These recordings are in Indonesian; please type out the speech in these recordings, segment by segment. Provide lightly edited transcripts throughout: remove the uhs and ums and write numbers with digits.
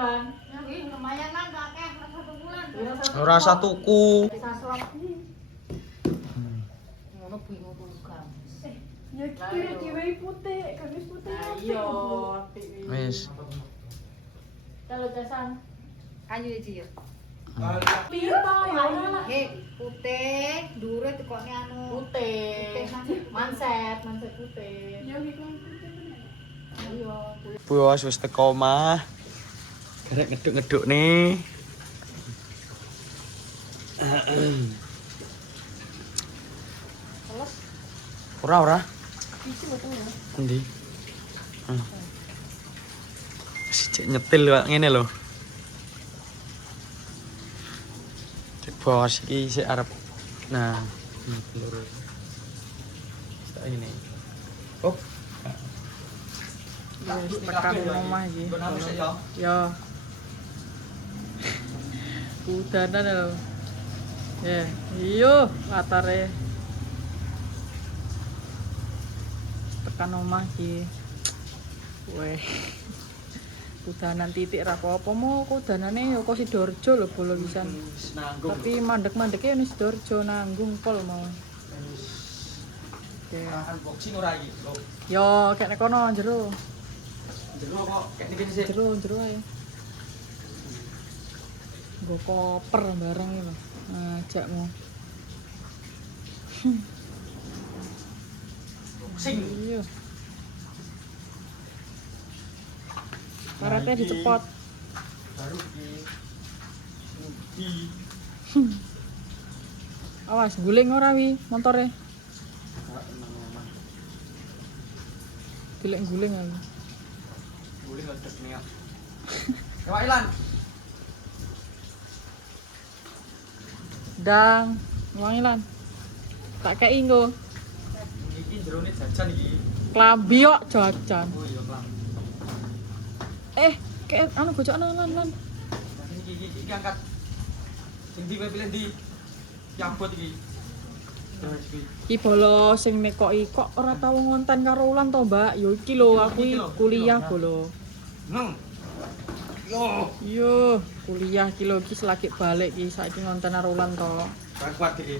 Wan. Ya wih lumayan lah gak akeh rasa bulan. Rasa tuku. Bisa suap. Ngono bingung kan. Ya kira cewek putih, gamis putih. Iya. Wis. Kalau jasan Kayu iki yo. piro ya lah. Putih, dhuwure tekone anu. Putih. Manset putih. Ya iki kan putih. Ayo. Bos wis teko omah. Garek ngeduk-ngeduk nih. Ora. Iki betul ya. Endi? Cek nyetil kok ngene lho. Cek bos iki sik arep. Nah, loro. Tak ini. Oh. Wis tekan omah iki. Ya. Udanan lho. Ya, iyo latare. Tekan omah iki. Weh. Kudanan titik ra apa-apa mo kudanane ya kok Sidoarjo lho bolo pisan. Tapi mandek-mandeke ning Sidoarjo nanggung pol mau. Oke. Unboxing ora iki, Bro. Yo kek nek kono jero. Jero kok kayak gini sih. Jero ae. Nggo koper bareng iki lho. Ajakmu. Unboxing. Iya. Karetnya dicepot. Baru di Awas guling ora wi motore. Guling aku. boleh ngedek nih ya. Coba Ilan. Dang, wangi lan. Tak kei nggo. Iki jerone jajan iki. Klambi kok jajan. Oh iya, Klang. Kayak anu bocokno lan. Iki angkat. Sing di pilih di. Yambot iki. Iki bolo sing nekoki kok ora tau ngonten karo Ulan to, Mbak. Ya iki lho aku kuliah bolo. Neng. Yo. Yo, kuliah iki lho iki selagi balik iki saiki ngonten karo Ulan to. Kuat iki.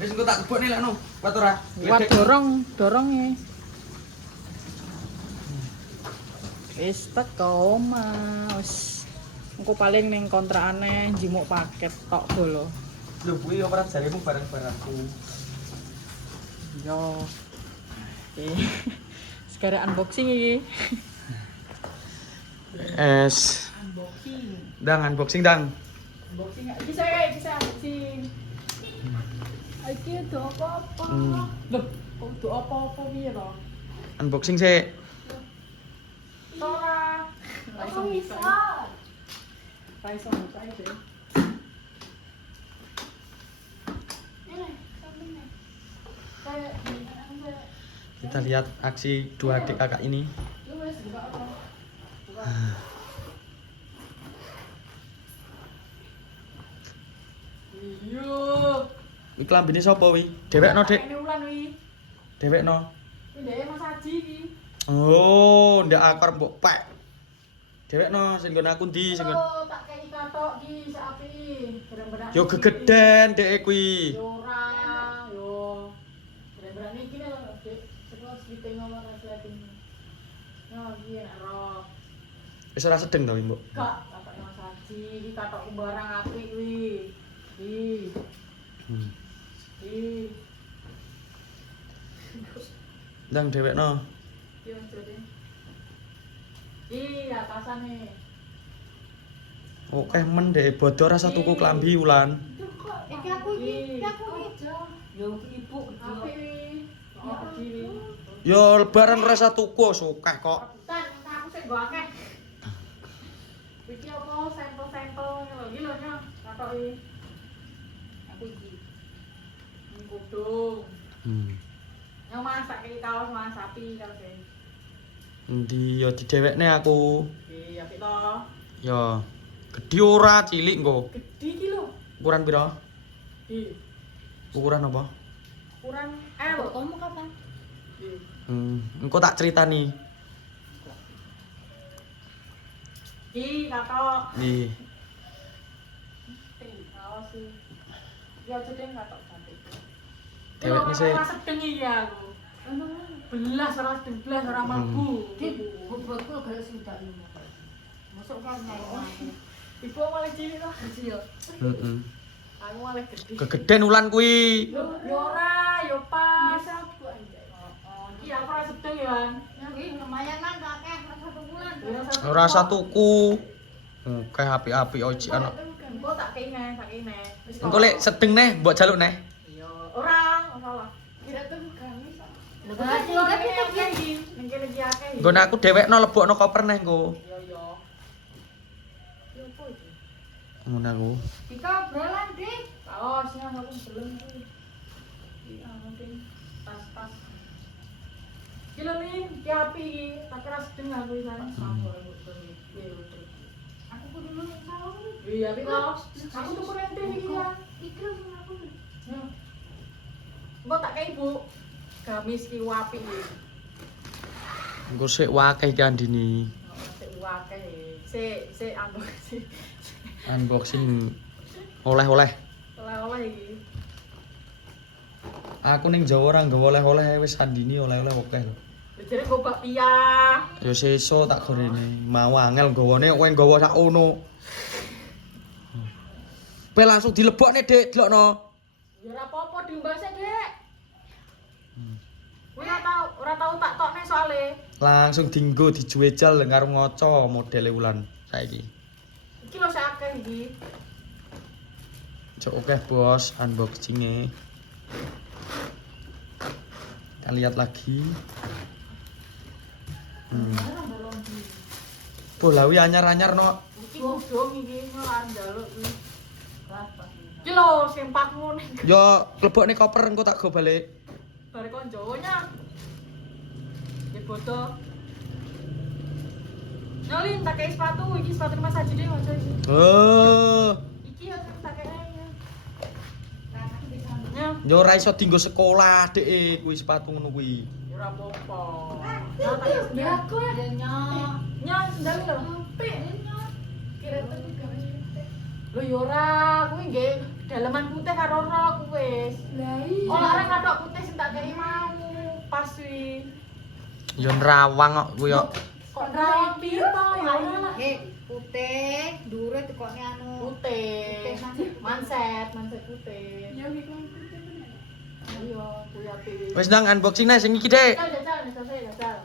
Wis engko tak gebok nih lek no. Kuat ora? Kuat dorong e. Wis teko omah, wis. Engko paling ning kontrakane njimuk paket tok bolo. Lho kuwi ora jaremu barang-barangku. Yo. Oke. Sekarang unboxing iki. Es. Unboxing. Dang unboxing dang. Unboxing. Bisa unboxing. Iki do apa-apa. Loh, kok do apa-apa piye to? Unboxing sih. Tora. Kok bisa? Iso buka iki. Kita lihat aksi dua adik kakak ini. Iyo. Iki klambine sapa wi? Dhewekno, Dik. Ini Ulan wi. Dhewekno. Ini dhek Mas Haji iki. Oh, ndak akar mbok pek. Dhewekno sing nggon aku ndi sing nggon. Oh, tak kei katok iki sapi. Bener-bener. Yo gegeden dhek kuwi. Yo ora, yo. Bener-bener iki lho, Dik. Terus ditengok ora slating. Nah, iki enak roh. Wis ora sedeng to, Mbok. Gak, katok Mas Haji, iki katok barang apik kuwi. Ih. Ih. Ndang dhewekno. Yo, jode. Ih, atasane. Oke men dhek bodho rasa tuku klambi Ulan. Iki aku iki. Yo ibu apik wi. Oh, iki. Yo lebaran rasa tuku sokeh kok. Tan, aku sing go akeh. Iki apa sampel-sampel ngono iki lho, Nyok. Katoki. Aku iki. Ini kudung. Yang masak iki kaos mas sapi kaos e. Endi yo didhewekne aku. Iki apik to. Yo gedhi ora cilik engko. Gedhi iki lho. Ukuran pira? Iki. Ukuran apa? Ukuran L. Kamu kapan? Engko tak critani. Iki katok. Nggih. Kaos sih. Ya sedeng katok cantik. Dewek sih. Ora sedeng iki aku. Belas ora sedeng belas ora mampu. Bobotku gak sudah ini. Masuk kan naik. Ibu malah cilik lah. Iya. Heeh. Aku malah gede. Kegeden ulan kuwi. Yo ora, yo pas. Iki aku ora sedeng ya. Ini lumayan kan kakek 1 bulan. Ora tuku. Kayak api-api oji ana. Engko tak kene, tak kene. Engko lek sedeng neh mbok jaluk neh. Iya, ora salah. Kira tuh gamis. Lha kok enggak tetep iki. Ning kene iki akeh. Nggon aku dhewekno lebokno koper neh engko. Iya, iya. Yo apa iki? Ngono aku. Dika obrolan, Dik. Kaosnya aku belum kuwi. Iya, mungkin tas-tas. Iki lho Lin, ki api iki. Tak kira sedeng aku iki kan. Aku kudu nang salon. Iya, tapi kaos. Aku tuku rente iki ya. Iki lho sing aku. Ya. Mbok tak kei, Bu. Gamis ki apik iki. Engko sik wakeh iki andini. Sik akeh. Sik ambek sik. Unboxing oleh-oleh. Oleh-oleh iki. Aku ning Jawa ora nggawa oleh-oleh wis andini oleh-oleh akeh lho. Jare go bakpia. Ya sesuk tak gorene. Mau angel nggawane kowe nggawa sak ono. Pe langsung dilebokne, Dik, delokno. Ya ora apa-apa diumbase, Dek. Kowe ora tau tak tokne soalé. Langsung dienggo dijuwejal karo ngoco modele ulan saiki. Iki lho sak akeh iki. Cok oke bos unboxing-e. Kita lihat lagi. Bolawi anyar-anyar no. Iki kudung iki arep njaluk kuwi. Iki lho sing pakmu ning Yo lebokne koper engko tak go balik. bare kon Jawanya. Ya bodoh. Nyolin tak kei sepatu, iki sepatu Mas Haji dhewe aja iki. Oh, Iki ya sing tak kei. Ya, yo ora iso dienggo sekolah, Dek, kuwi sepatu ngono kuwi. ora apa-apa. Ya aku ya nyok. Nyang sendal lho. Apik nyok. Kira tuh gamis. Lho ya ora, kuwi nggih daleman putih karo rok wis. Lah iya. Oh, arek kathok putih sing tak kei mau. Pas kuwi. Yo nerawang kok kuwi yo. Kok rapi to ya ora lah. Putih, dhuwure tekone anu. Putih. Putih, Manset putih. Ya iki kan putih bener. Ayo, kuwi apik. Wis nang unboxing neh sing iki, Dek. Jajal.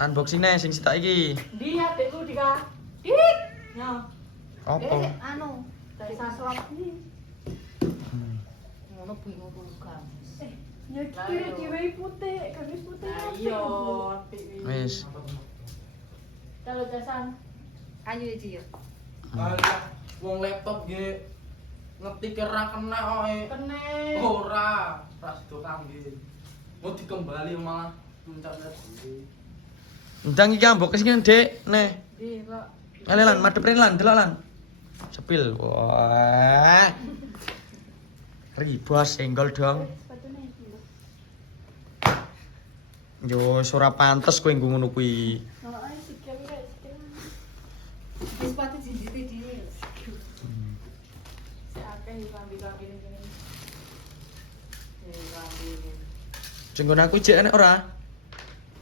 Unboxing neh sing sitok iki. Ndi adekku Dika? Dik. Yo, Opo? Anu, dari saslot. ngono bingung bukan. Ya kira-kira putih, gamis putih. Nah, iya, apik iki. Wis. Kalau jasan. Ayo iki ya. Wong laptop nggih ngetik ora kena kok. Kene. Ora, ras do kangge. Mau dikembali malah puncak lagi. Ndang iki unboxing Dek, neh. Di, kok. Ngene lan, madhep rene lan, delok lan. Sepil. Wah. Ribos senggol dong. Sepatune iki lho. Yo ora pantes kowe nggo ngono kuwi. Heeh, sikil rek, sikil. Wis sepatu jinjite dhewe. Si akeh iki kambi-kambi ning kene. Kambi ini. Sing nggon aku jek enek ora?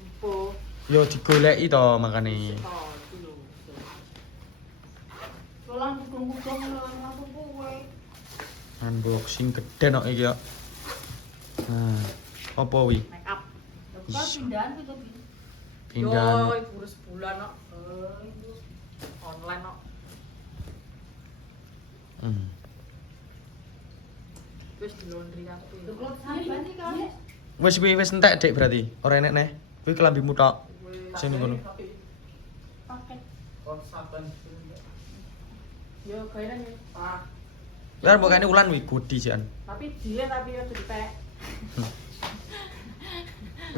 Empo. Yo digoleki to makane. Oh, iki lho. Rolang kudung-kudung langsung kowe. Unboxing gede kok iki yo. Nah, apa wi? Make up. Kok pindahan tuh Bi? Pindahan. Yo, iku urus bulan kok. Online kok. Hmm. Wis di laundry kabeh. Tuklot sampean iki kan. Wis kuwi wis entek Dik berarti. Ora enek neh. Kuwi kelambimu tok. Sing ngono. Paket. Konsapen. Yo, kairan ya. Ah, Ya mbokane ulan wi gudi jan. tapi dia tapi udah dipek.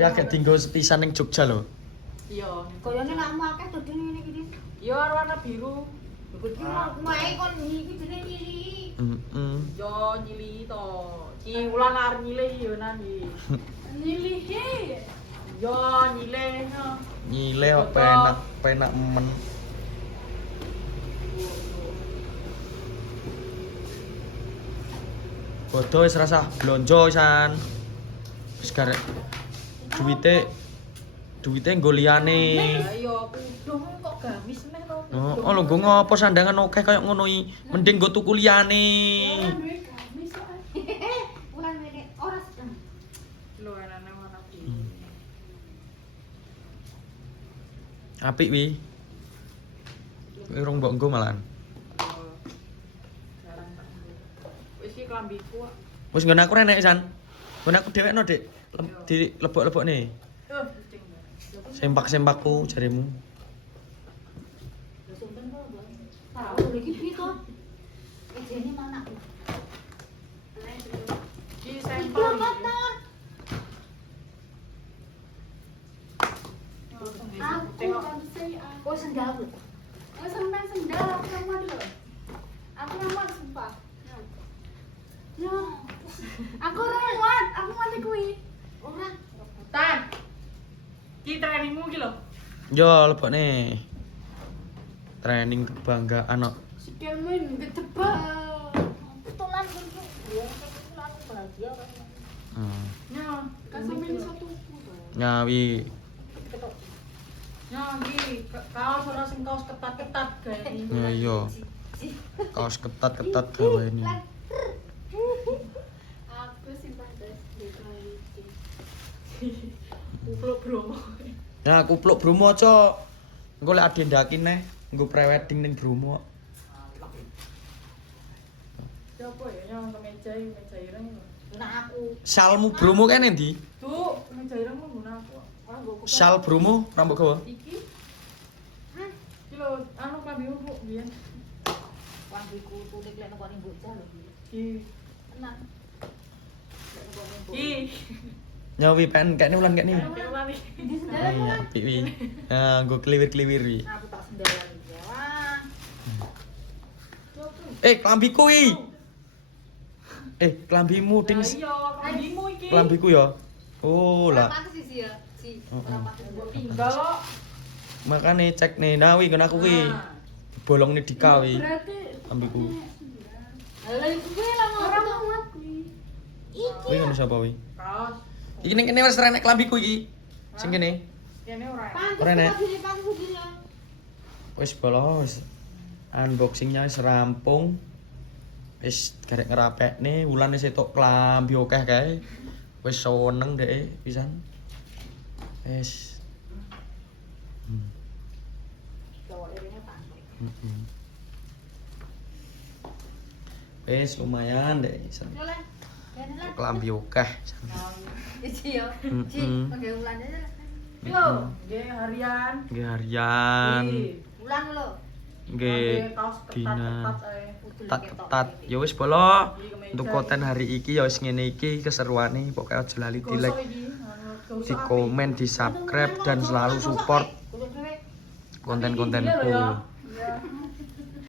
Ya agak tinggal setisan ning Jogja lho. Iya. Koyone nakmu akeh dodone ngene iki. Yo warna biru. Iki mae kon iki jenenge nyili. Heeh. Yo nyili to. Ki ulan arep nyilih yo nani. Nyili he. Yo nyilih. Nyile kok penak men. Bodoh wis rasah blonjo san. Wis garek duwite nggo liyane. Ayo kudung kok gamis meh to. Oh, lho nggo ngopo sandangan akeh kaya ngono iki. Mending nggo tuku liyane. Duwe gamis kok. Bukan duwe ora sedang. Lho enane warna biru. Apik wi. Kuwi rong mbok nggo malahan. Jarang tak. Wis iki klambiku kok. Wis nggon aku renek san. Nggon aku dhewekno, Dik. Di lebok-lebokne. Kucing. Sempak-sempakku jarimu. Lho sumpen kok, Bang. Tahu lho iki piye to? Ejene mana? Iki Iki sampel. mata. Aku kan sih oh sendal lho. Oh sampean sendal kamu lho. Aku ramuan sumpah. Ya. Aku ramuan, aku mati kuwi. Ora. Tan. Ki trainingmu ki lho. Yo lebokne. Training kebanggaan kok. Sikilmu gedebal. Tulan kuwi. Yo tulan bahagia kan. Nya, Kan sampeyan iso tuku to. Nyawi. nya iki kaos ora sing kaos ketat-ketat gawe iki. Ya iya. Kaos ketat-ketat gaweni. Aku sing pantes dikali iki. Kupluk Bromo. Nah, kupluk Bromo aja. Engko lek adendaki neh, nggo prewedding ning Bromo. Coba ya nya kemeja ireng. Nah aku Salmu Bromo kene ndi? Tuh, kemeja ireng mau guna aku. ora mbok Sal Bromo rambut gawa. Iki. Iki lho anu klambimu Bu, biyen. Wangku tulik lek nang bocah lho. Iki. Tenan. Lek nang bocah. Iki. Nyawi pen kene ulan kene. Kayak lali. Di Ah, sendalan iya, kan? apik wi. Nah, nggo kliwir-kliwir wi. Aku tak sendalan iki. Wah. Klambiku wi. Klambimu ding. Iya, klambimu iki. Klambiku ya. Oh Ora lah. pantes sih ya. Si, ora pantes Mbok mbok tinggal kok. Makane cek nih, nah wi nggon aku wi. Bolong nih Dika wi. Berarti Klambiku. Lah iku kuwi lah ora muat kuwi. Iki Kuwi ngono sapa wi? Kaos. Iki ning kene wis renek klambiku iki. Sing kene. Kene ora. pantes Ora, Nek. pantes begini ya. Wis bolos. Unboxingnya wis rampung. Wis garek ngerapekne, wulan wis entuk klambi akeh kae. Wis seneng dhek pisan. Wis. Cowok irine pantes. Wis lumayan deh. Yo lah. Kene lah. Klambi akeh. Iki yo. Ci, Mm-mm. pakai ulan aja. Yo, nggih harian. Nggih harian. Ulan lho. Nggih kaos dina ketat-ketat ae. ketat. Ya wis bolo. Untuk konten hari iki ya wis ngene iki keseruane. Pokoke aja lali di like, Gosok iki. Anu, di komen, di subscribe dan selalu support Kudu dhewe. konten-kontenku.